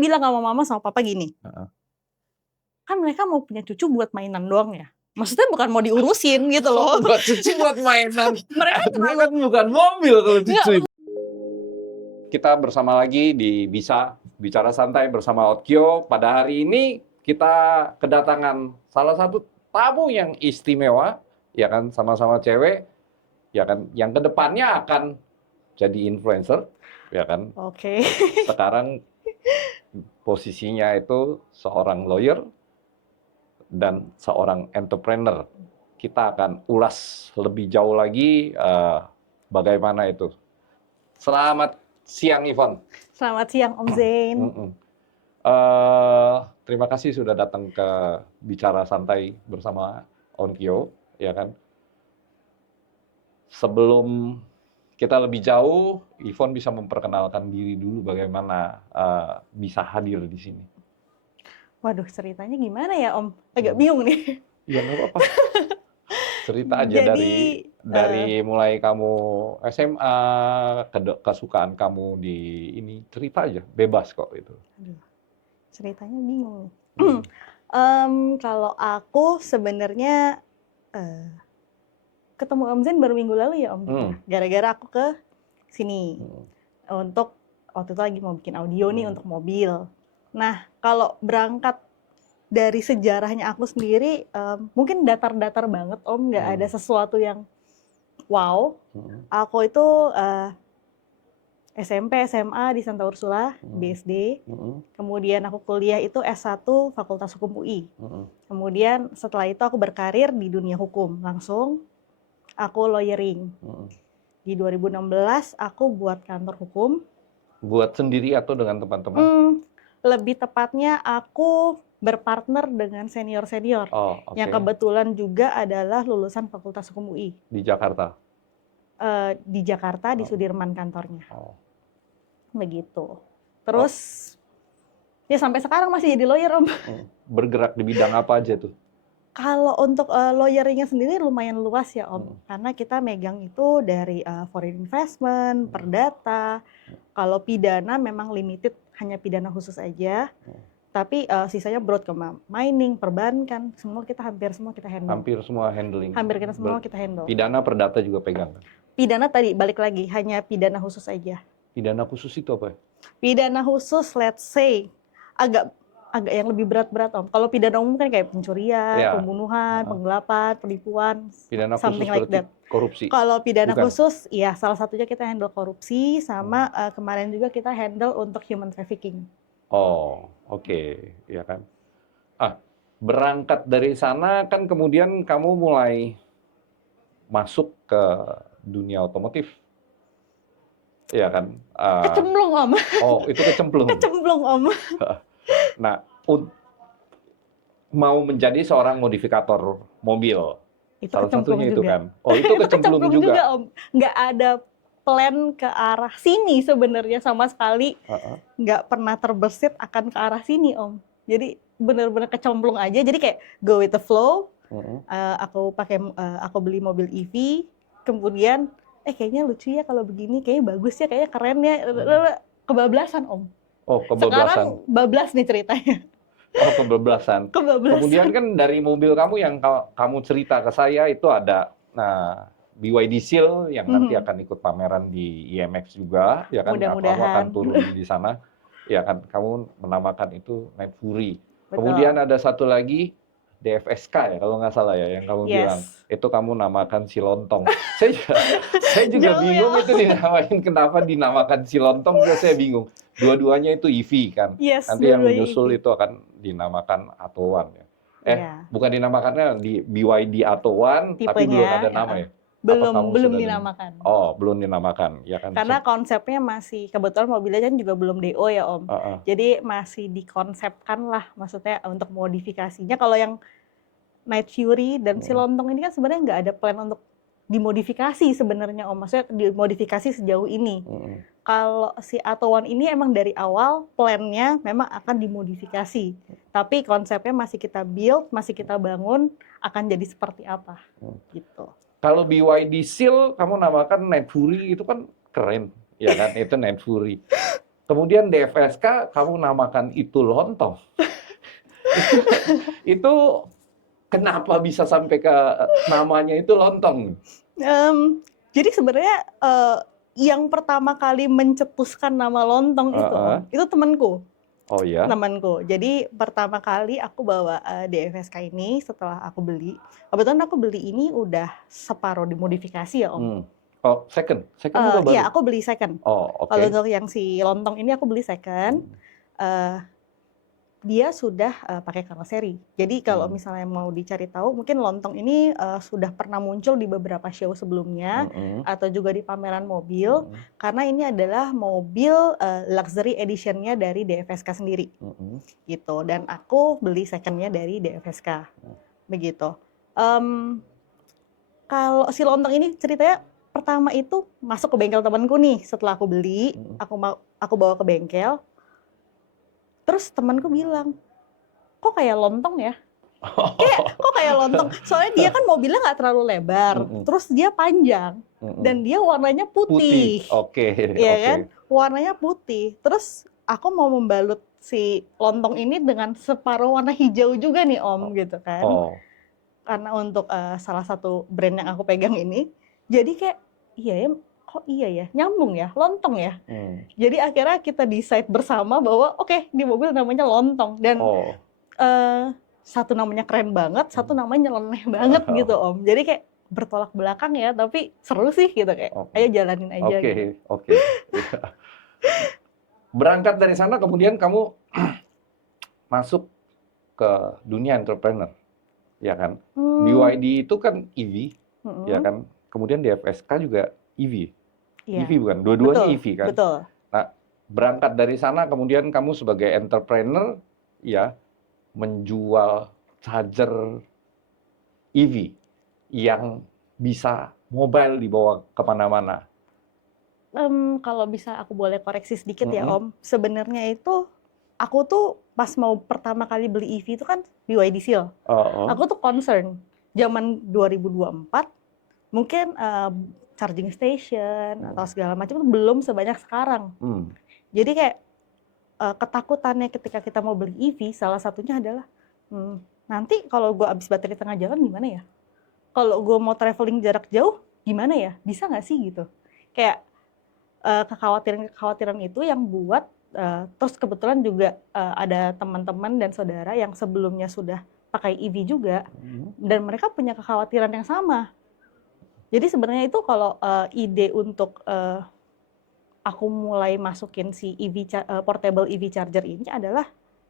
bilang sama mama sama papa gini, Heeh. kan mereka mau punya cucu buat mainan doang ya. Maksudnya bukan mau diurusin gitu loh. Buat cucu buat mainan. Mereka Ini terlalu kan bukan mobil kalau Enggak, cucu. Kita bersama lagi di Bisa Bicara Santai bersama Otkyo. Pada hari ini kita kedatangan salah satu tamu yang istimewa, ya kan, sama-sama cewek, ya kan, yang kedepannya akan jadi influencer, ya kan. Oke. Sekarang posisinya itu seorang lawyer dan seorang entrepreneur. Kita akan ulas lebih jauh lagi bagaimana itu. Selamat siang, Yvonne. Selamat siang Om Zain. Terima kasih sudah datang ke Bicara Santai bersama Onkyo, ya kan. Sebelum kita lebih jauh, Yvonne bisa memperkenalkan diri dulu bagaimana bisa hadir di sini. Waduh, ceritanya gimana ya Om? Agak bingung nih. Ya nggak apa-apa. Cerita aja Jadi, dari mulai kamu SMA, kesukaan kamu di ini, cerita aja, bebas kok itu. aduh, ceritanya bingung. Kalau aku sebenarnya ketemu Om Zain baru minggu lalu ya Om. Gara-gara aku ke sini untuk waktu itu lagi mau bikin audio nih untuk mobil. Nah, kalau berangkat dari sejarahnya aku sendiri, mungkin datar-datar banget Om, nggak ada sesuatu yang wow. Aku itu SMP, SMA di Santa Ursula, BSD. Kemudian aku kuliah itu S1 Fakultas Hukum UI. Kemudian setelah itu aku berkarir di dunia hukum. Langsung aku lawyering. Di 2016 aku buat kantor hukum. Buat sendiri atau dengan teman-teman? Lebih tepatnya aku berpartner dengan senior-senior. Yang kebetulan juga adalah lulusan Fakultas Hukum UI. Di Jakarta? Di Jakarta, di Sudirman kantornya. Begitu. Terus, ya sampai sekarang masih jadi lawyer Om. Bergerak di bidang apa aja tuh? Kalau untuk lawyeringnya sendiri lumayan luas ya Om. Karena kita megang itu dari foreign investment, perdata. Kalau pidana memang limited, hanya pidana khusus aja. Tapi sisanya broad ke mining, perbankan, semua kita hampir semua kita handle. Hampir semua handling. Hampir kita semua kita handle. Pidana perdata juga pegang. Pidana tadi balik lagi hanya pidana khusus aja. Pidana khusus itu apa? Pidana khusus, let's say agak yang lebih berat-berat Om. Kalau pidana umum kan kayak pencurian, pembunuhan, penggelapan, penipuan, pidana something khusus like that. Korupsi. Kalau pidana khusus, ya salah satunya kita handle korupsi, sama kemarin juga kita handle untuk human trafficking. Oh, oke, ya kan. Berangkat dari sana kan kemudian kamu mulai masuk ke dunia otomotif, ya kan? Kecemplung Om. Oh, itu kecemplung. Kecemplung Om. Nah, mau menjadi seorang modifikator mobil. Itu Salah kecemplung satunya juga. itu kan. Oh, itu kecemplung juga. Om. Nggak ada plan ke arah sini sebenarnya sama sekali. Nggak pernah terbersit akan ke arah sini Om. Jadi benar-benar kecemplung aja. Jadi kayak go with the flow. Aku beli mobil EV. Kemudian kayaknya lucu ya kalau begini. Kayaknya bagus ya, kayaknya keren ya. Kebablasan Om. Oh, kebablasan. Sekarang bablas nih ceritanya. Oh, kebablasan. Kemudian kan dari mobil kamu yang kamu cerita ke saya itu ada BYD Seal yang nanti akan ikut pameran di IMX juga, ya kan? Kamu akan turun di sana, ya kan? Kamu menamakan itu Night Fury. Kemudian ada satu lagi DFSK ya kalau nggak salah ya yang kamu bilang. Itu kamu namakan si lontong. Saya juga bingung itu dinamain, kenapa dinamakan si lontong, saya bingung. Dua-duanya itu EV kan. Nanti yang menyusul itu akan dinamakan Atto One ya. Bukan dinamakannya di BYD Atto One, tapi belum ada nama ya. Belum dinamakan. Oh, belum dinamakan, ya kan. Karena konsepnya masih, kebetulan mobilnya kan juga belum DO ya Om. Jadi masih dikonsepkan lah, maksudnya untuk modifikasinya. Kalau yang Night Fury dan si lontong ini kan sebenarnya nggak ada plan untuk dimodifikasi sebenarnya Om. Maksudnya dimodifikasi sejauh ini. Kalau si Atto One ini emang dari awal plannya memang akan dimodifikasi. Tapi konsepnya masih kita build, masih kita bangun, akan jadi seperti apa gitu. Kalau BYD Seal kamu namakan Night Fury, itu kan keren, ya kan? Itu Night Fury. Kemudian DFSK kamu namakan itu lontong. Itu kenapa bisa sampai ke namanya itu lontong? Jadi sebenarnya yang pertama kali mencetuskan nama lontong itu, Om, itu temanku. Oh ya? Temanku. Jadi pertama kali aku bawa DFSK ini setelah aku beli. Kebetulan aku beli ini udah separuh dimodifikasi ya, Om. Oh, second? Second atau baru? Iya, aku beli second. Oh, oke. Kalau untuk yang si lontong ini aku beli second. Dia sudah pakai karoseri. Jadi kalau misalnya mau dicari tahu, mungkin lontong ini sudah pernah muncul di beberapa show sebelumnya atau juga di pameran mobil, karena ini adalah mobil luxury edition-nya dari DFSK sendiri, gitu. Dan aku beli second-nya dari DFSK, begitu. Kalau si lontong ini ceritanya pertama itu masuk ke bengkel temanku nih, setelah aku beli, aku bawa ke bengkel. Terus temanku bilang, kok kayak lontong ya? Kok kayak lontong? Soalnya dia kan mobilnya nggak terlalu lebar, terus dia panjang, dan dia warnanya putih. Oke. Iya kan? Warnanya putih. Terus aku mau membalut si lontong ini dengan separuh warna hijau juga nih, Om, gitu kan? Karena untuk salah satu brand yang aku pegang ini, jadi kayak kok iya ya, nyambung ya, lontong ya. Jadi akhirnya kita decide bersama bahwa oke, di mobil namanya lontong. Dan satu namanya keren banget, satu namanya nyeleneh banget gitu, Om. Jadi kayak bertolak belakang ya, tapi seru sih gitu, kayak ayo jalanin aja. Oke. Berangkat dari sana kemudian kamu masuk ke dunia entrepreneur, ya kan? BYD itu kan EV, ya kan? Kemudian DFSK juga EV. EV bukan? Dua-duanya EV kan? Betul. Nah, berangkat dari sana kemudian kamu sebagai entrepreneur ya menjual charger EV yang bisa mobile dibawa kemana-mana. Kalau bisa aku boleh koreksi sedikit ya, Om. Sebenarnya itu aku tuh pas mau pertama kali beli EV itu kan BYD Seal. Aku tuh concern zaman 2024 mungkin charging station atau segala macam itu belum sebanyak sekarang. Jadi kayak ketakutannya ketika kita mau beli EV salah satunya adalah nanti kalau gue habis baterai tengah jalan gimana ya? Kalau gue mau jarak jauh gimana ya? Bisa nggak sih gitu? Kayak kekhawatiran itu yang buat terus kebetulan juga ada teman-teman dan saudara yang sebelumnya sudah pakai EV juga dan mereka punya kekhawatiran yang sama. Jadi sebenarnya itu kalau ide untuk aku mulai masukin si portable EV charger ini adalah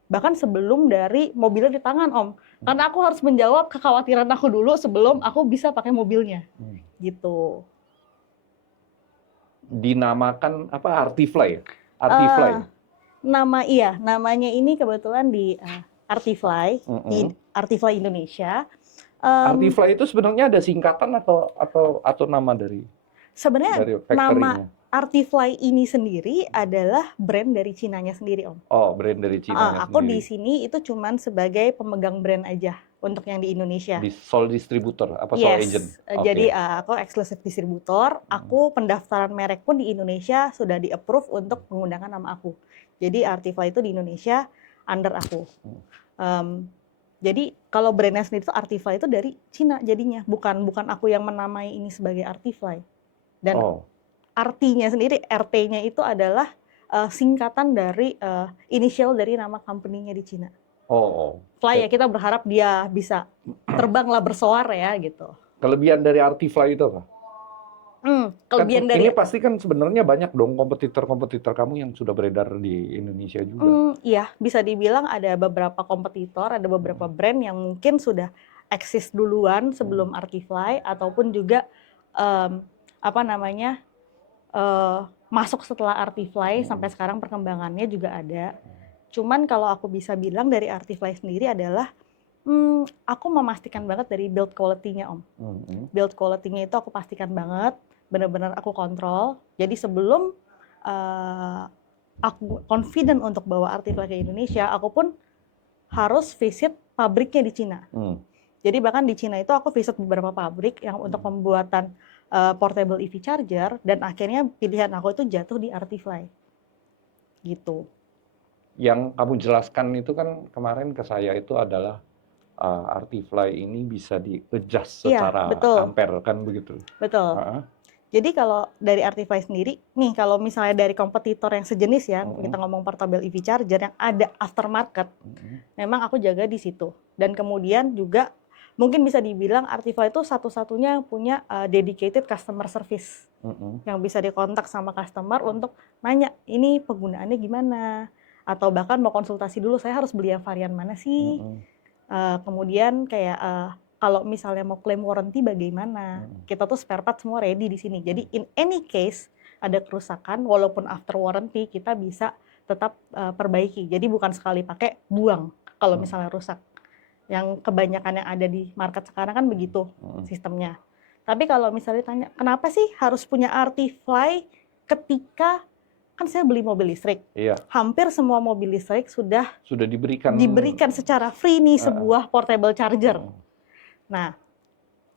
bahkan sebelum dari mobilnya di tangan, Om. Karena aku harus menjawab kekhawatiran aku dulu sebelum aku bisa pakai mobilnya. Gitu. Dinamakan apa? Artifly. Namanya ini kebetulan di Artifly, di Artifly Indonesia. Artifly itu sebenarnya ada singkatan atau nama dari sebenarnya nama Artifly ini sendiri adalah brand dari Cinanya sendiri, Om. Oh, brand dari Cinanya aku sendiri. Di sini itu cuman sebagai pemegang brand aja untuk yang di Indonesia. Di sole distributor apa sole agent? Jadi aku eksklusif distributor. Aku pendaftaran merek pun di Indonesia sudah di-approve untuk menggunakan nama aku. Jadi Artifly itu di Indonesia under aku. Jadi kalau brandnya sendiri itu Artifly itu dari Cina jadinya, bukan aku yang menamai ini sebagai Artifly. Dan artinya sendiri, RT-nya itu adalah singkatan dari inisial dari nama company-nya di Cina. Fly ya, kita berharap dia bisa terbanglah bersoar ya gitu. Kelebihan dari Artifly itu apa? Kelebihan ini pasti kan sebenarnya banyak dong kompetitor kamu yang sudah beredar di Indonesia juga. Iya, bisa dibilang ada beberapa kompetitor, ada beberapa brand yang mungkin sudah eksis duluan sebelum Artifly ataupun juga masuk setelah Artifly sampai sekarang perkembangannya juga ada. Cuman kalau aku bisa bilang dari Artifly sendiri adalah aku memastikan banget dari build quality-nya, Om. Build quality-nya itu aku pastikan banget, benar-benar aku kontrol. Jadi sebelum aku confident untuk bawa Artifly ke Indonesia, aku pun harus visit pabriknya di Cina. Jadi bahkan di Cina itu aku visit beberapa pabrik yang untuk pembuatan portable EV charger, dan akhirnya pilihan aku itu jatuh di Artifly. gitu. Yang kamu jelaskan itu kan kemarin ke saya itu adalah Artifly ini bisa di-adjust Iya, secara betul. ampere kan begitu? Betul. Heeh. Jadi kalau dari Artify sendiri, nih kalau misalnya dari kompetitor yang sejenis ya, kita ngomong portable EV charger yang ada aftermarket, memang aku jaga di situ. Dan kemudian juga mungkin bisa dibilang Artify itu satu-satunya yang punya dedicated customer service yang bisa dikontak sama customer untuk nanya ini penggunaannya gimana, atau bahkan mau konsultasi dulu saya harus beli yang varian mana sih. Kemudian kayak kalau misalnya mau klaim warranty bagaimana? Kita tuh spare part semua ready di sini. Jadi in any case ada kerusakan, walaupun after warranty kita bisa tetap perbaiki. Jadi bukan sekali pakai buang kalau misalnya rusak. Yang kebanyakan yang ada di market sekarang kan begitu sistemnya. Tapi kalau misalnya tanya, kenapa sih harus punya Artifly ketika kan saya beli mobil listrik? Iya. Hampir semua mobil listrik sudah diberikan secara free nih sebuah portable charger. Nah,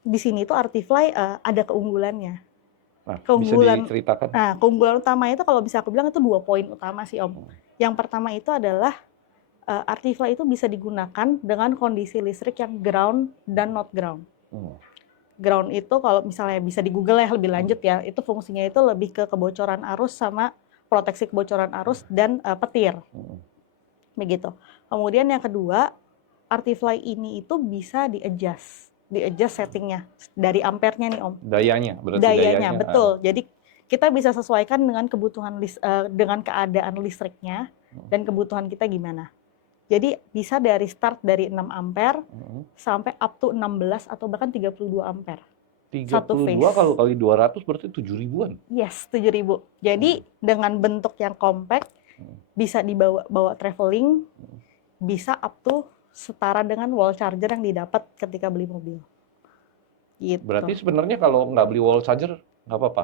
di sini tuh Artifly ada keunggulannya. Nah, bisa diceritakan? Nah, keunggulan utama itu kalau bisa aku bilang itu 2 poin utama sih Om. Yang pertama itu adalah Artifly itu bisa digunakan dengan kondisi listrik yang ground dan not ground. Ground itu kalau misalnya bisa di Google ya lebih lanjut ya, itu fungsinya itu lebih ke kebocoran arus sama proteksi kebocoran arus dan petir. Begitu. Kemudian yang kedua, Artifly ini itu bisa di-adjust settingnya dari ampernya nih Om. Dayanya, berarti dayanya. Betul. Jadi kita bisa sesuaikan dengan kebutuhan dengan keadaan listriknya dan kebutuhan kita gimana. Jadi bisa dari start dari 6 ampere sampai up to 16 atau bahkan 32 ampere. 32 kalau kali 200 berarti 7.000-an. Yes, 7.000. Jadi dengan bentuk yang compact bisa dibawa traveling, bisa up to setara dengan wall charger yang didapat ketika beli mobil. Gitu. Berarti sebenarnya kalau nggak beli wall charger nggak apa-apa?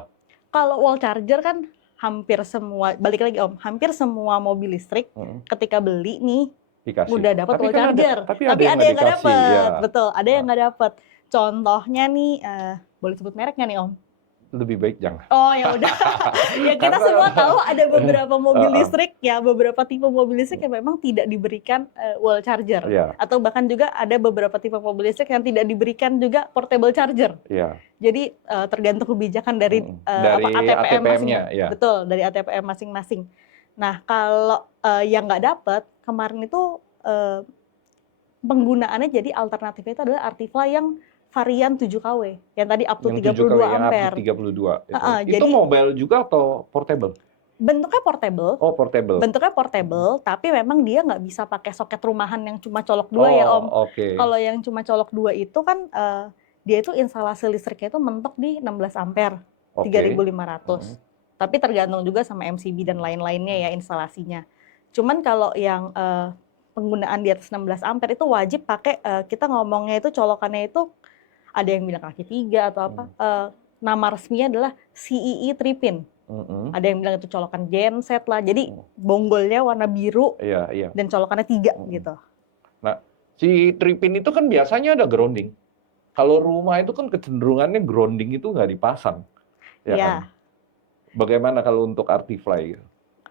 Kalau wall charger kan hampir semua, balik lagi Om, hampir semua mobil listrik ketika beli nih dikasih. udah dapat wall charger. Tapi ada yang nggak dapat. Ya. Betul, ada yang nggak dapat. Contohnya nih, boleh sebut mereknya nih Om? Lebih baik jangan. Oh ya udah. Ya kita semua tahu ada beberapa mobil listrik ya, beberapa tipe mobil listrik yang memang tidak diberikan wall charger. Atau bahkan juga ada beberapa tipe mobil listrik yang tidak diberikan juga portable charger. Jadi tergantung kebijakan dari ATPM masing-masing. Betul, dari ATPM masing-masing. Nah, kalau yang nggak dapat, kemarin itu penggunaannya jadi alternatifnya itu adalah Artifly yang varian 7 kW, yang tadi up to 32 ampere. Itu mobile juga atau portable? Bentuknya portable. Oh, portable. Bentuknya portable, tapi memang dia nggak bisa pakai soket rumahan yang cuma colok 2 ya Om. Kalau yang cuma colok 2 itu kan dia itu instalasi listriknya itu mentok di 16 ampere, 3.500. Tapi tergantung juga sama MCB dan lain-lainnya ya instalasinya. Cuman kalau yang penggunaan di atas 16 ampere itu wajib pakai, kita ngomongnya itu colokannya itu ada yang bilang kaki 3 atau apa, nama resminya adalah CEE 3 pin. Ada yang bilang itu colokan genset lah, jadi bonggolnya warna biru dan colokannya 3 gitu. Nah, si 3 pin itu kan biasanya ada grounding. Kalau rumah itu kan kecenderungannya grounding itu nggak dipasang. Ya kan? Bagaimana kalau untuk Artifly?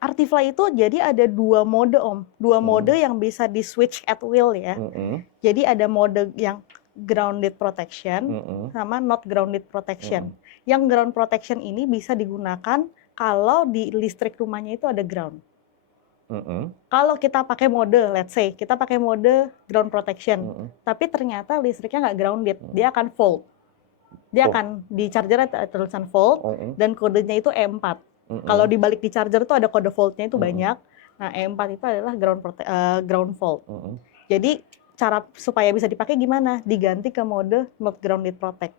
Artifly itu jadi ada 2 mode Om, 2 mode yang bisa di switch at will ya. Jadi ada mode yang grounded protection sama not grounded protection. Yang ground protection ini bisa digunakan kalau di listrik rumahnya itu ada ground. Kalau kita pakai mode, let's say kita pakai mode ground protection, tapi ternyata listriknya nggak grounded, dia akan fault. Dia akan di charger ada tulisan fault dan kodenya itu E4. Kalau dibalik di charger itu ada kode faultnya itu banyak. Nah E4 itu adalah ground fault. Jadi cara supaya bisa dipakai gimana? Diganti ke mode not grounded protect.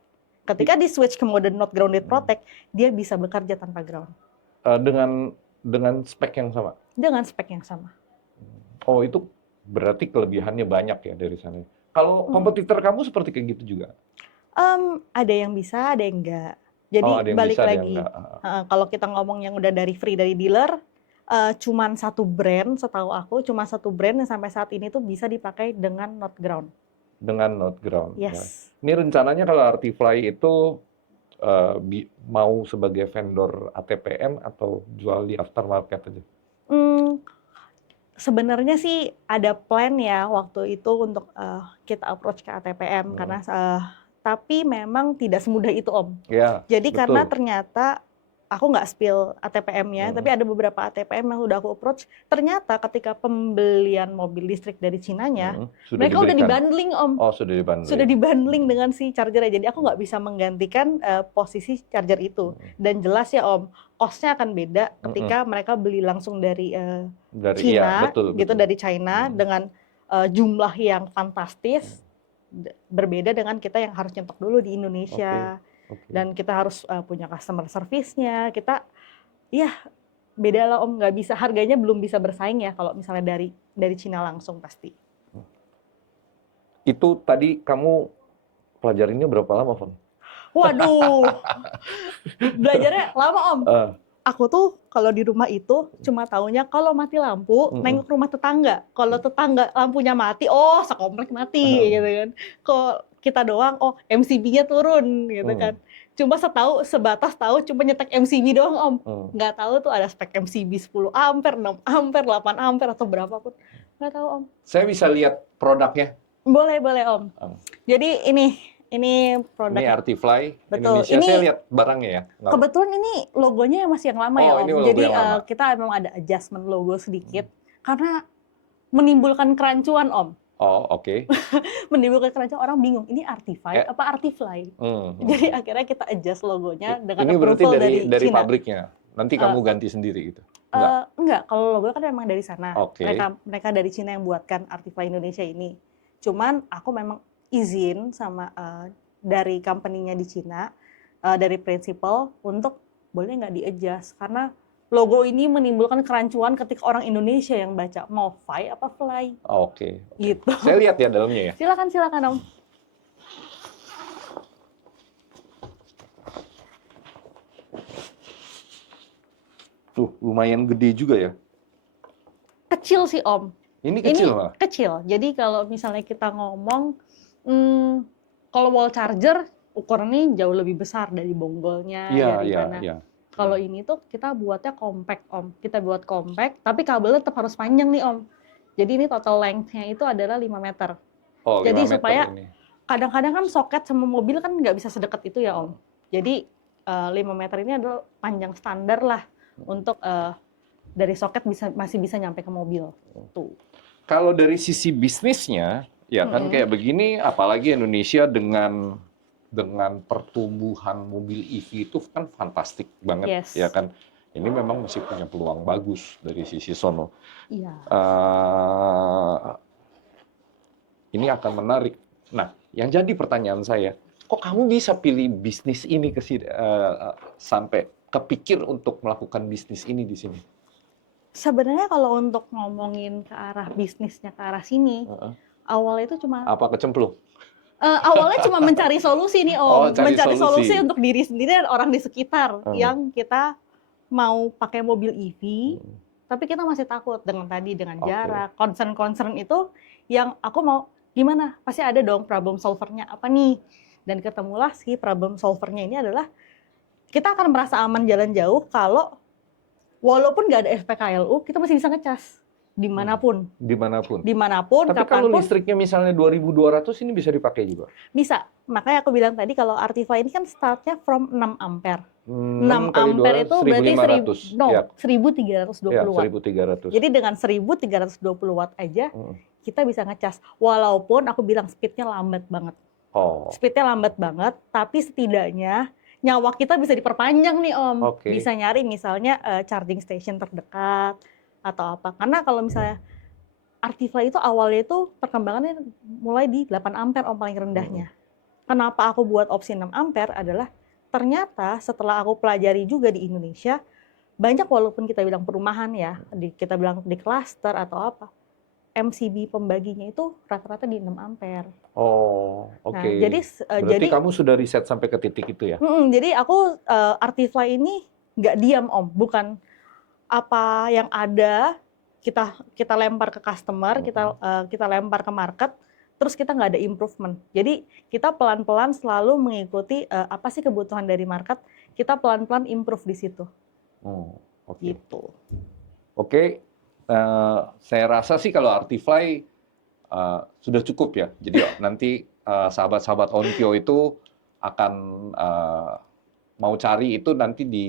Ketika di switch ke mode not grounded protect, dia bisa bekerja tanpa ground. Dengan spek yang sama? Dengan spek yang sama. Oh, itu berarti kelebihannya banyak ya dari sana. Kalau kompetitor kamu seperti kayak gitu juga? Ada yang bisa, ada yang enggak. Jadi balik lagi, kalau kita ngomong yang udah dari free dari dealer, cuman satu brand, setahu aku cuma satu brand yang sampai saat ini tuh bisa dipakai dengan not ground. Dengan not ground. Yes. Ya. Ini rencananya kalau Artifly itu mau sebagai vendor ATPM atau jual di aftermarket aja? Hmm, sebenarnya sih ada plan ya waktu itu untuk kita approach ke ATPM karena tapi memang tidak semudah itu Om. Ya, Jadi karena betul. ternyata aku nggak spill ATPM-nya, tapi ada beberapa ATPM yang udah aku approach. Ternyata ketika pembelian mobil listrik dari Cinanya, mereka udah dibundling Om. Oh, sudah dibundling. Sudah dibundling dengan si chargernya. Jadi aku nggak bisa menggantikan posisi charger itu. Dan jelas ya Om, cost-nya akan beda ketika mereka beli langsung dari Cina, betul, gitu, betul. dari China dengan jumlah yang fantastis. Berbeda dengan kita yang harus nyetok dulu di Indonesia. Dan kita harus punya customer service-nya. Kita, ya beda lah Om, nggak bisa, harganya belum bisa bersaing ya kalau misalnya dari Cina langsung pasti. Itu tadi kamu pelajarinnya berapa lama, Fon? Waduh, belajarnya lama Om. Aku tuh kalau di rumah itu cuma taunya kalau mati lampu nengok rumah tetangga. Kalau tetangga lampunya mati, oh sekomplek mati gitu kan. Kalau kita doang, oh MCB-nya turun gitu kan. Cuma sebatas tahu cuma nyetek MCB doang Om. Nggak tahu tuh ada spek MCB 10 ampere, 6 ampere, 8 ampere atau berapapun. Nggak tahu Om. Saya bisa lihat produknya? Boleh Om. Jadi ini produk. Ini Artifly. Betul. Indonesia, saya lihat barangnya ya. Kebetulan ini logonya masih yang lama ya Om. Ini logo jadi yang lama. Kita memang ada adjustment logo sedikit karena menimbulkan kerancuan Om. Oh, oke. Menimbulkan kerancuan, orang bingung ini Artify apa Artifly. Jadi akhirnya kita adjust logonya dengan ini berarti approval dari Cina. pabriknya. Nanti kamu ganti sendiri gitu. Enggak, kalau logo kan memang dari sana. Oke. Mereka dari Cina yang buatkan Artify Indonesia ini. Cuman aku memang izin sama dari company-nya di Cina, dari principal untuk boleh nggak di-adjust karena logo ini menimbulkan kerancuan ketika orang Indonesia yang baca mau Fly apa Fly. Oke. Gitu. Saya lihat ya dalamnya ya. Silakan Om. Tuh, lumayan gede juga ya. Kecil sih Om. Ini kecil lah. Kecil. Jadi kalau misalnya kita ngomong kalau wall charger ukurannya jauh lebih besar dari bonggolnya dari mana. Iya. Kalau ini tuh kita buatnya compact Om. Kita buat compact, tapi kabelnya tetap harus panjang nih Om. Jadi ini total length-nya itu adalah 5 meter. Oh, 5 jadi meter supaya ini. Kadang-kadang kan soket sama mobil kan nggak bisa sedekat itu ya Om. Jadi 5 meter ini adalah panjang standar lah untuk dari soket masih bisa nyampe ke mobil. Tuh. Kalau dari sisi bisnisnya, ya kan kayak begini, apalagi Indonesia dengan pertumbuhan mobil EV itu kan fantastik banget, ya kan. Ini memang masih punya peluang bagus dari sisi sono. Iya. Ini akan menarik. Nah, yang jadi pertanyaan saya, kok kamu bisa pilih bisnis ini sampai kepikir untuk melakukan bisnis ini di sini? Sebenarnya kalau untuk ngomongin ke arah bisnisnya ke arah sini, awalnya itu cuma apa kecemplung? Awalnya cuma mencari solusi nih Om, mencari solusi untuk diri sendiri dan orang di sekitar yang kita mau pakai mobil EV, tapi kita masih takut dengan jarak, concern itu yang aku mau gimana? Pasti ada dong problem solvernya apa nih? Dan ketemulah si problem solvernya ini adalah kita akan merasa aman jalan jauh kalau walaupun nggak ada SPKLU, kita masih bisa ngecas dimanapun. Tapi kalau listriknya misalnya 2.200 ini bisa dipakai juga? Bisa. Makanya aku bilang tadi kalau Artify ini kan startnya from 6 ampere. 6 ampere itu berarti 1.320 watt. Jadi dengan 1.320 watt aja kita bisa ngecas. Walaupun aku bilang speednya lambat banget. Speednya lambat banget, tapi setidaknya nyawa kita bisa diperpanjang nih Om. Bisa nyari misalnya charging station terdekat atau apa. Karena kalau misalnya Artify itu awalnya itu perkembangannya mulai di 8 ampere Om paling rendahnya. Kenapa aku buat opsi 6 ampere adalah ternyata setelah aku pelajari juga di Indonesia, banyak walaupun kita bilang perumahan ya, kita bilang di klaster atau apa, MCB pembaginya itu rata-rata di 6 ampere. Nah, jadi kamu sudah riset sampai ke titik itu ya? Jadi aku Artify ini nggak diam Om, bukan apa yang ada kita lempar ke customer, kita lempar ke market, terus kita nggak ada improvement. Jadi kita pelan-pelan selalu mengikuti apa sih kebutuhan dari market, kita pelan-pelan improve di situ. Gitu. Oke, saya rasa sih kalau Artifly sudah cukup ya. Jadi nanti sahabat-sahabat Onkyo itu akan mau cari itu nanti di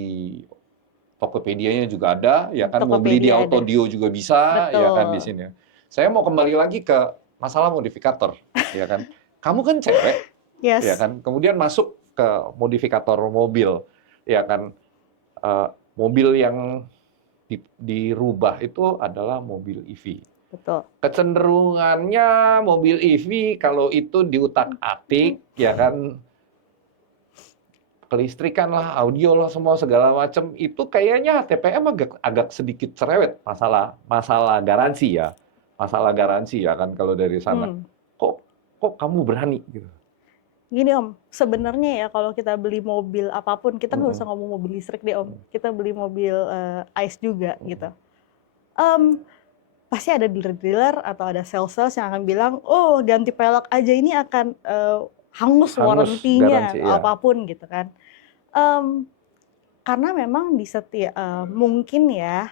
Tokopedia-nya juga ada, ya kan, mau beli di Tokopedia ada. Autodio juga bisa, ya kan, di Betul. sini. Saya mau kembali lagi ke masalah modifikator, ya kan. Kamu kan cewek, Yes. ya kan, kemudian masuk ke modifikator mobil, ya kan. Mobil yang dirubah itu adalah mobil EV. Betul. Kecenderungannya mobil EV kalau itu diutak-atik, ya kan, kelistrikan lah, audio lah, semua segala macam itu kayaknya TPM agak sedikit cerewet masalah garansi ya, kan kalau dari sana. Kok kamu berani gitu? Gini Om, sebenarnya ya kalau kita beli mobil apapun, kita nggak usah ngomong mobil listrik deh Om, kita beli mobil ICE juga gitu. Pasti ada dealer-dealer atau ada sales-sales yang akan bilang, oh ganti pelek aja ini akan hangus warranty-nya, garansi, ya. apapun gitu kan. Karena memang di setiap mungkin ya,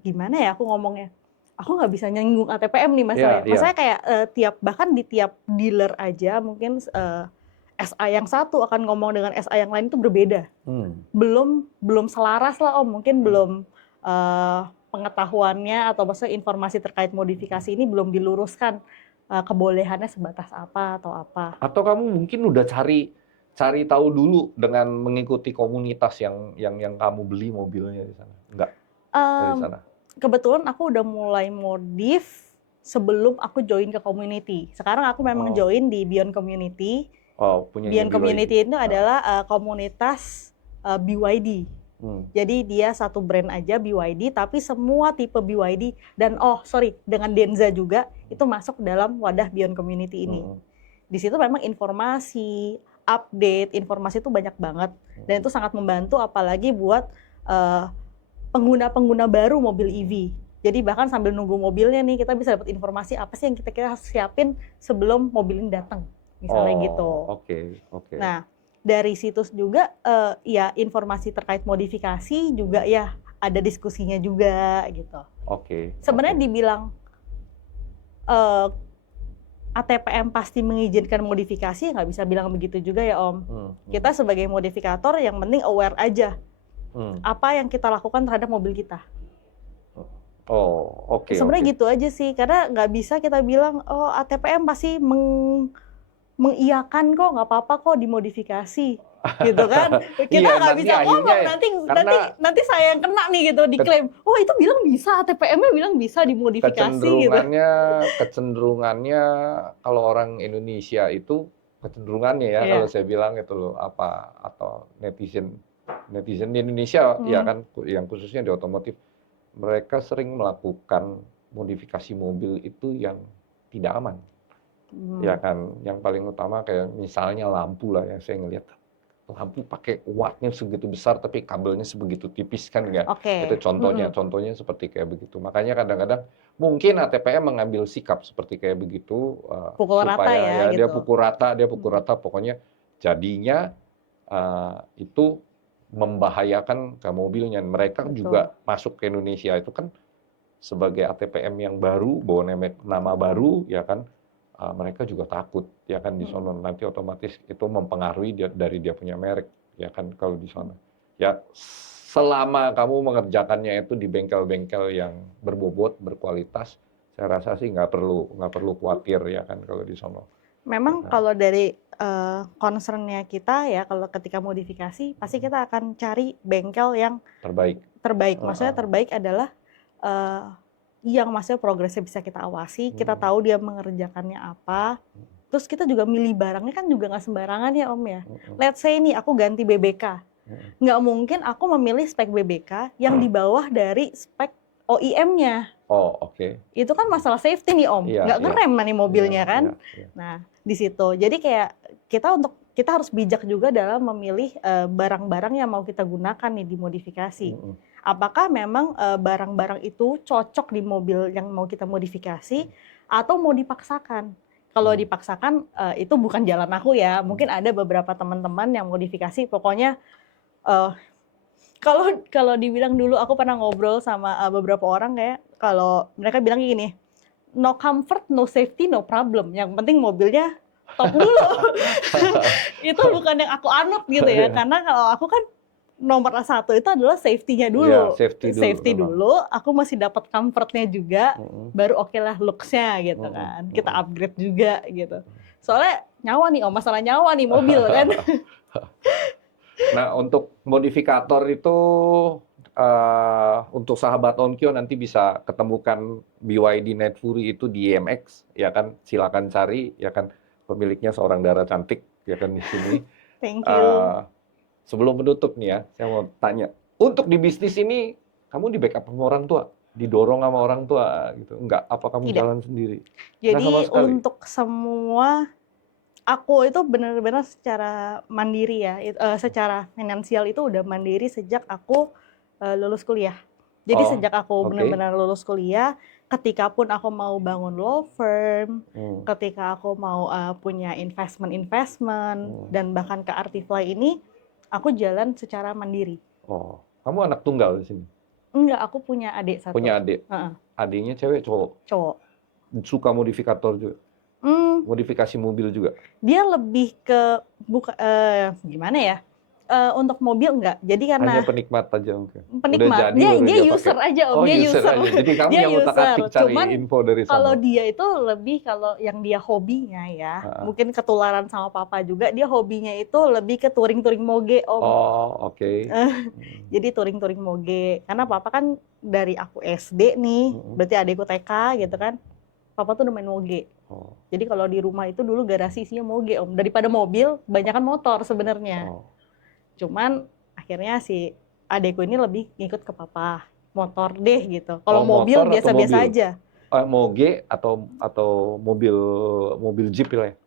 gimana ya aku ngomongnya? Aku nggak bisa nyinggung ATPM nih masalahnya. Maksudnya kayak bahkan di tiap dealer aja mungkin SA yang satu akan ngomong dengan SA yang lain itu berbeda. Belum selaras lah Om, mungkin belum pengetahuannya atau maksudnya informasi terkait modifikasi ini belum diluruskan. Kebolehannya sebatas apa atau apa. Atau kamu mungkin udah cari tahu dulu dengan mengikuti komunitas yang kamu beli mobilnya di sana. Enggak, dari sana. Kebetulan aku udah mulai modif sebelum aku join ke community. Sekarang aku memang join di Beyond Community. Beyond Community itu adalah komunitas BYD. Jadi dia satu brand aja BYD, tapi semua tipe BYD dan dengan Denza juga itu masuk dalam wadah Beyond Community ini. Di situ memang informasi, update, informasi itu banyak banget dan itu sangat membantu apalagi buat pengguna-pengguna baru mobil EV. Jadi bahkan sambil nunggu mobilnya nih kita bisa dapat informasi apa sih yang kita harus siapin sebelum mobil ini datang, misalnya gitu. Oke. Nah, dari situs juga ya informasi terkait modifikasi juga ya ada diskusinya juga gitu. Sebenarnya dibilang ATPM pasti mengizinkan modifikasi nggak bisa bilang begitu juga ya Om. Kita sebagai modifikator yang penting aware aja apa yang kita lakukan terhadap mobil kita. Sebenarnya gitu aja sih, karena nggak bisa kita bilang ATPM pasti mengiyakan kok, nggak apa-apa kok dimodifikasi, gitu kan? Kita nggak bisa ngomong nanti saya yang kena nih gitu diklaim, itu bilang bisa, ATPM-nya bilang bisa dimodifikasi. Kecenderungannya kalau orang Indonesia itu kecenderungannya ya kalau saya bilang itu loh atau netizen di Indonesia ya kan, yang khususnya di otomotif, mereka sering melakukan modifikasi mobil itu yang tidak aman. Ya kan, yang paling utama kayak misalnya lampu lah yang saya ngelihat, lampu pakai wattnya segitu besar tapi kabelnya sebegitu tipis kan ya. Itu contohnya seperti kayak begitu. Makanya kadang-kadang mungkin ATPM mengambil sikap seperti kayak begitu supaya dia pukul rata pokoknya jadinya itu membahayakan ke mobilnya. Mereka juga masuk ke Indonesia itu kan sebagai ATPM yang baru, bawa nama baru ya kan. Mereka juga takut ya kan di sana nanti otomatis itu mempengaruhi dari dia punya merek ya kan kalau di sana. Ya selama kamu mengerjakannya itu di bengkel-bengkel yang berbobot, berkualitas, saya rasa sih nggak perlu khawatir ya kan kalau di sana. Memang kalau dari concernnya kita ya kalau ketika modifikasi pasti kita akan cari bengkel yang terbaik. Maksudnya terbaik adalah yang maksudnya progresnya bisa kita awasi, kita tahu dia mengerjakannya apa. Terus kita juga milih barangnya kan juga nggak sembarangan ya Om ya. Let's say nih aku ganti BBK, nggak mungkin aku memilih spek BBK yang di bawah dari spek OEM-nya. Itu kan masalah safety nih Om, nggak ngerem nih mobilnya kan. Nah di situ, jadi kayak kita harus bijak juga dalam memilih barang-barang yang mau kita gunakan nih di modifikasi. Apakah memang barang-barang itu cocok di mobil yang mau kita modifikasi atau mau dipaksakan? Kalau dipaksakan itu bukan jalan aku ya. Mungkin ada beberapa teman-teman yang modifikasi pokoknya Kalau dibilang dulu aku pernah ngobrol sama beberapa orang kayak kalau mereka bilang gini, no comfort, no safety, no problem. Yang penting mobilnya top dulu. Itu bukan yang aku anut gitu ya. Karena kalau aku kan nomor satu itu adalah safety-nya dulu. Ya, Safety dulu, aku masih dapat comfort-nya juga, baru oke lah looks-nya gitu kan. Kita upgrade juga gitu. Soalnya nyawa nih, masalah nyawa nih mobil kan. Nah, untuk modifikator itu untuk sahabat Onkyo nanti bisa ketemukan BYD Night Fury itu di IMX, ya kan? Silakan cari, ya kan? Pemiliknya seorang darah cantik, ya kan di sini. Thank you. Sebelum menutup nih ya, saya mau tanya, untuk di bisnis ini kamu di backup sama orang tua, didorong sama orang tua gitu, enggak? Apa kamu jalan sendiri? Jadi untuk semua aku itu benar-benar secara mandiri ya, secara finansial itu udah mandiri sejak aku lulus kuliah. Jadi sejak aku benar-benar lulus kuliah, ketika pun aku mau bangun law firm, ketika aku mau punya investment dan bahkan ke Artifly ini, aku jalan secara mandiri. Oh, kamu anak tunggal di sini? Enggak, aku punya adik satu. Punya adik? Adiknya cewek cowok? Cowok. Suka modifikator juga? Modifikasi mobil juga? Dia lebih ke gimana ya? Untuk mobil enggak. Jadi karena hanya penikmat aja mungkin. Penikmat. Dia user aja Om. Dia user aja. Jadi kamu yang utak-atik cari info dari sana. Kalau dia itu lebih kalau yang dia hobinya ya, mungkin ketularan sama papa juga, dia hobinya itu lebih ke touring-touring moge Om. Oh, oke. Jadi touring-touring moge. Karena papa kan dari aku SD nih, berarti adekku TK gitu kan. Papa tuh udah main moge. Jadi kalau di rumah itu dulu garasi isinya moge Om. Daripada mobil, banyakan motor sebenarnya. Cuman akhirnya si adekku ini lebih ngikut ke papa, motor deh gitu. Kalau mobil biasa-biasa aja. Moge atau mobil jeep ya?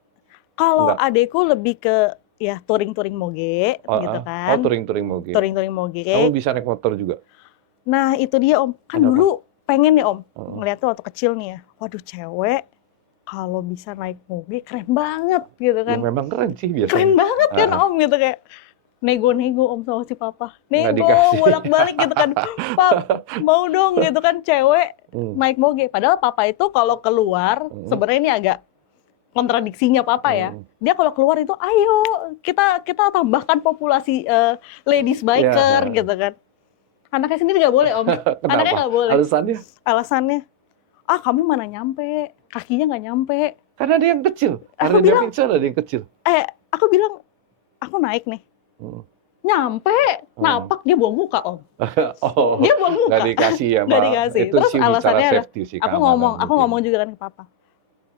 Kalau adekku lebih ke ya touring-touring moge gitu kan. Oh, touring-touring moge. Touring-touring moge. Kamu bisa naik motor juga? Nah, itu dia Om. Kan dulu pengen nih Om, ngeliatnya waktu kecil nih ya. Waduh, cewek kalau bisa naik moge keren banget gitu kan. Ya, memang keren sih biasanya. Keren banget kan Om gitu kayak. Nego-nego Om sama si papa. Nego bolak-balik gitu kan. Pap, mau dong gitu kan cewek naik moge. Padahal papa itu kalau keluar, sebenarnya ini agak kontradiksinya papa ya. Dia kalau keluar itu ayo kita tambahkan populasi ladies biker gitu kan. Anaknya sendiri nggak boleh Om. Anaknya nggak boleh. Alasannya, kamu mana nyampe, kakinya nggak nyampe. Karena dia yang kecil. Karena dia yang kecil. Aku bilang, aku naik nih. Nyampe, napak dia buang muka Om. Dia buang muka. Nggak dikasih ya, Nggak dikasih. Itu terus sih alasannya safety sih, aku ngomong juga kan ke papa.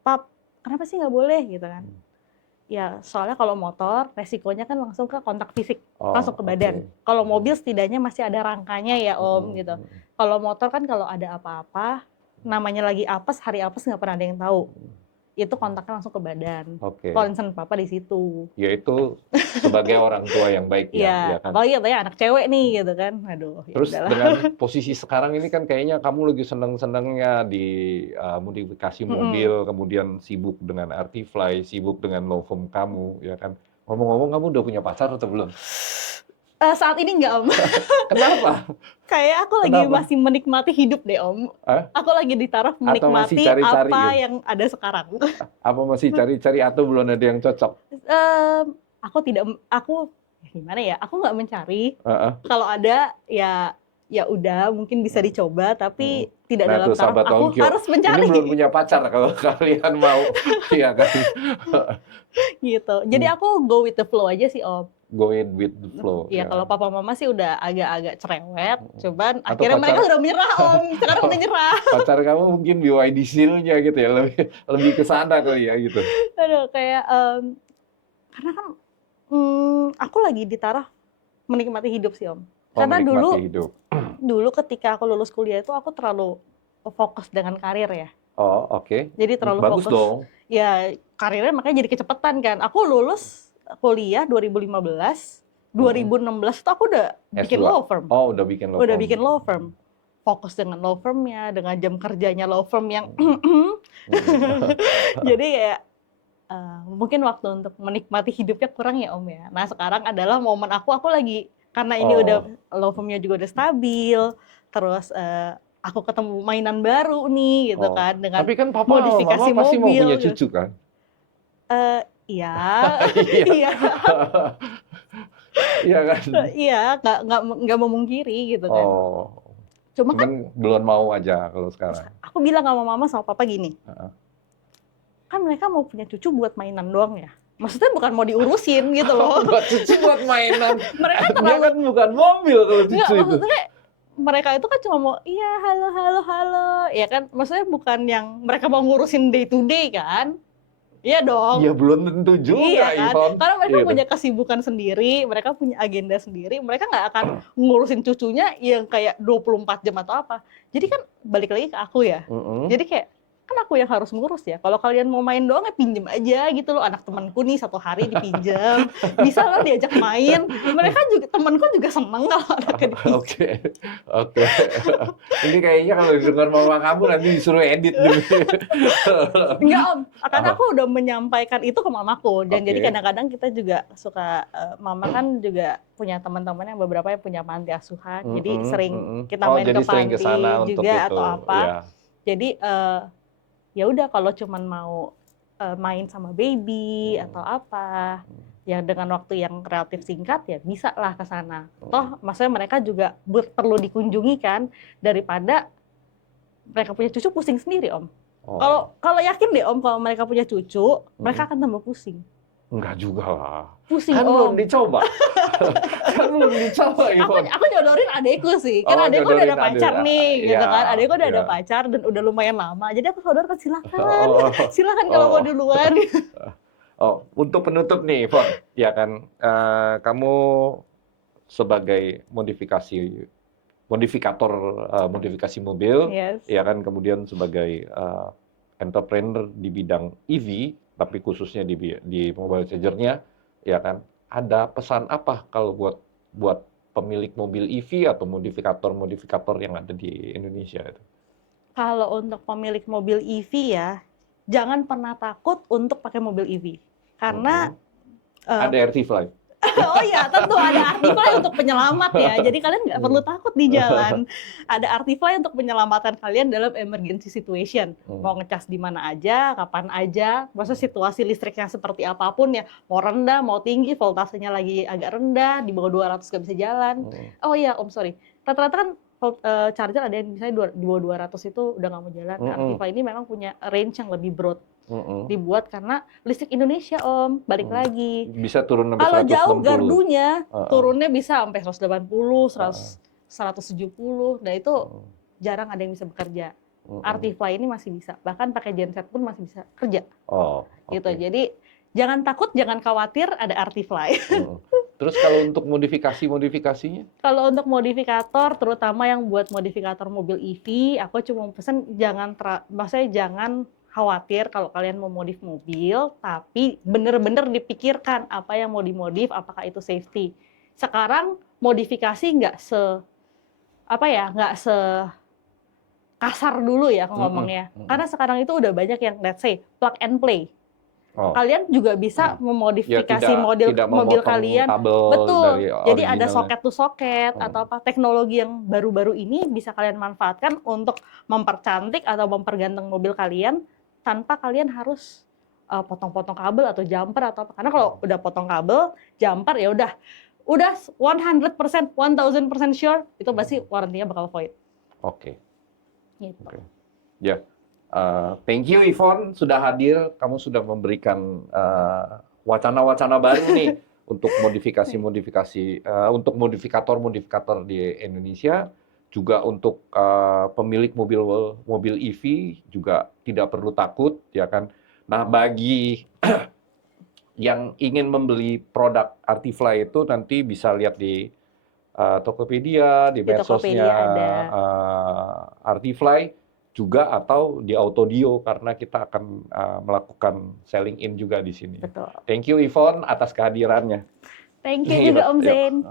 Pap, kenapa sih nggak boleh gitu kan? Ya soalnya kalau motor resikonya kan langsung ke kontak fisik, langsung ke badan. Kalau mobil setidaknya masih ada rangkanya ya Om gitu. Kalau motor kan kalau ada apa-apa, namanya lagi apes, hari apes nggak pernah ada yang tahu. Itu kontaknya langsung ke badan. Concern papa di situ. Ya itu sebagai orang tua yang baik ya kan. Apalagi katanya anak cewek nih gitu kan. Aduh. Terus dengan posisi sekarang ini kan kayaknya kamu lagi seneng-senengnya di modifikasi mobil, kemudian sibuk dengan Artifly, sibuk dengan law firm kamu, ya kan. Ngomong-ngomong kamu udah punya pacar atau belum? Saat ini enggak Om. Kenapa? Kayak aku lagi masih menikmati hidup deh Om. Aku lagi di taraf menikmati apa yang ada sekarang. Apa masih cari-cari atau belum ada yang cocok? Aku gimana ya? Aku nggak mencari. Kalau ada ya udah mungkin bisa dicoba, tapi tidak dalam taraf aku harus mencari. Ini belum punya pacar kalau kalian mau, ya kan? Gitu. Jadi aku go with the flow aja sih Om. Go with the flow. Iya, kalau papa mama sih udah agak-agak cerewet, cuman akhirnya mereka udah menyerah Om. Sekarang udah nyerah. Pacar kamu mungkin BYD Seal-nya gitu ya, lebih ke sana kali ya gitu. Aduh, kayak karena kan aku lagi di taraf menikmati hidup sih Om. Karena dulu ketika aku lulus kuliah itu aku terlalu fokus dengan karir ya. Oh, oke. Jadi terlalu bagus fokus. Dong. Ya karirnya makanya jadi kecepatan kan. Aku lulus kuliah 2015, 2016 itu aku udah bikin law firm. Oh, udah bikin law firm. Udah bikin law firm. Fokus dengan law firmnya, dengan jam kerjanya law firm yang jadi kayak mungkin waktu untuk menikmati hidupnya kurang ya Om ya. Nah sekarang adalah momen aku lagi karena ini udah law firm-nya juga udah stabil, terus aku ketemu mainan baru nih gitu kan dengan Tapi kan papa modifikasi mama pasti mau mobil punya gitu. cucu kan? Iya, Iya. iya, Iya kan? iya, nggak memungkiri gitu kan. Cuma kan Cuman belum mau aja kalau sekarang. aku bilang sama mama sama papa gini, Heeh. kan mereka mau punya cucu buat mainan doang ya. Maksudnya bukan mau diurusin gitu loh. Buat cucu buat mainan. Mereka Dia terlalu kan bukan mobil kalau Nggak, cucu itu. maksudnya mereka itu kan cuma mau iya halo halo halo, ya kan? Maksudnya bukan yang mereka mau ngurusin day to day kan? Iya dong. Ya belum tentu juga, Iya kan? Ivon. Karena mereka Iya, punya kesibukan sendiri, mereka punya agenda sendiri, mereka nggak akan ngurusin cucunya yang kayak 24 jam atau apa. Jadi kan balik lagi ke aku ya. Jadi kayak kan aku yang harus ngurus ya. Kalau kalian mau main doang ya pinjem aja gitu loh. Anak temanku nih 1 hari dipinjem, bisa lah diajak main. Mereka juga temanku juga seneng kalau anaknya dipinjem. Oke. Ini kayaknya kalau dengar mama kamu nanti disuruh edit dulu. Enggak Om, karena aku udah menyampaikan itu ke mamaku. Dan jadi kadang-kadang kita juga suka, mama kan juga punya teman-teman yang beberapa yang punya panti asuhan. Jadi sering kita main ke panti juga atau apa. Ya. Jadi ya udah kalau cuman mau main sama baby atau apa, ya dengan waktu yang relatif singkat ya bisa lah ke sana. Toh maksudnya mereka juga perlu dikunjungi kan, daripada mereka punya cucu pusing sendiri Om. Kalau yakin deh Om, kalau mereka punya cucu, mereka akan tambah pusing. Enggak juga lah. Pusing kan Om. Belum dicoba. Kan belum dicoba, Ivon. Aku nyodorin adekku sih. Kan adekku udah ada pacar nih, gitu kan. Adekku udah ada pacar dan udah lumayan lama. Jadi aku sodorkan silakan. Silakan kalau mau duluan. Untuk penutup nih, Ivon. Ya kan, kamu sebagai modifikator modifikasi mobil, ya kan, kemudian sebagai entrepreneur di bidang EV, tapi khususnya di mobile charger-nya, ya kan, ada pesan apa kalau buat pemilik mobil EV atau modifikator yang ada di Indonesia itu? Kalau untuk pemilik mobil EV ya, jangan pernah takut untuk pakai mobil EV, karena ada RT-Fly. Oh iya, tentu ada Artifly untuk penyelamat ya. Jadi kalian nggak perlu takut di jalan. Ada Artifly untuk penyelamatan kalian dalam emergency situation. Mau ngecas di mana aja, kapan aja. Maksudnya situasi listriknya seperti apapun ya. Mau rendah, mau tinggi, voltasenya lagi agak rendah, di bawah 200 nggak bisa jalan. Oh iya, Om, sorry. Rata-rata kan charger ada yang misalnya di bawah 200 itu udah nggak mau jalan. Artifly ini memang punya range yang lebih broad. Dibuat karena listrik Indonesia Om, balik lagi. Bisa turun sampai 160. Kalau jauh gardunya, turunnya bisa sampai 180, 170. Nah itu jarang ada yang bisa bekerja. Artifly ini masih bisa, bahkan pakai genset pun masih bisa kerja. Gitu. Jadi jangan takut, jangan khawatir, ada Artifly. Terus kalau untuk modifikasinya? Kalau untuk modifikator, terutama yang buat modifikator mobil EV, aku cuma pesan maksudnya jangan khawatir kalau kalian mau modif mobil, tapi bener-bener dipikirkan apa yang mau dimodif, apakah itu safety. Sekarang modifikasi nggak se kasar dulu ya ngomongnya. Karena sekarang itu udah banyak yang let's say plug and play. Kalian juga bisa memodifikasi mobil kalian. Betul. Jadi ada socket to socket atau apa, teknologi yang baru-baru ini bisa kalian manfaatkan untuk mempercantik atau memperganteng mobil kalian tanpa kalian harus potong-potong kabel atau jumper atau apa. Karena kalau udah potong kabel, jumper ya udah 100%, 1000% sure itu pasti warrantinya bakal void. Gitu. Ya. Thank you Ivon sudah hadir, kamu sudah memberikan wacana-wacana baru nih untuk modifikasi untuk modifikator di Indonesia, juga untuk pemilik mobil EV juga tidak perlu takut, ya kan. Nah, bagi yang ingin membeli produk Artifly itu nanti bisa lihat di Tokopedia, di medsosnya Artifly juga, atau di Autodio, karena kita akan melakukan selling in juga di sini. Betul. Thank you Ivon atas kehadirannya. Thank you juga Om Zain.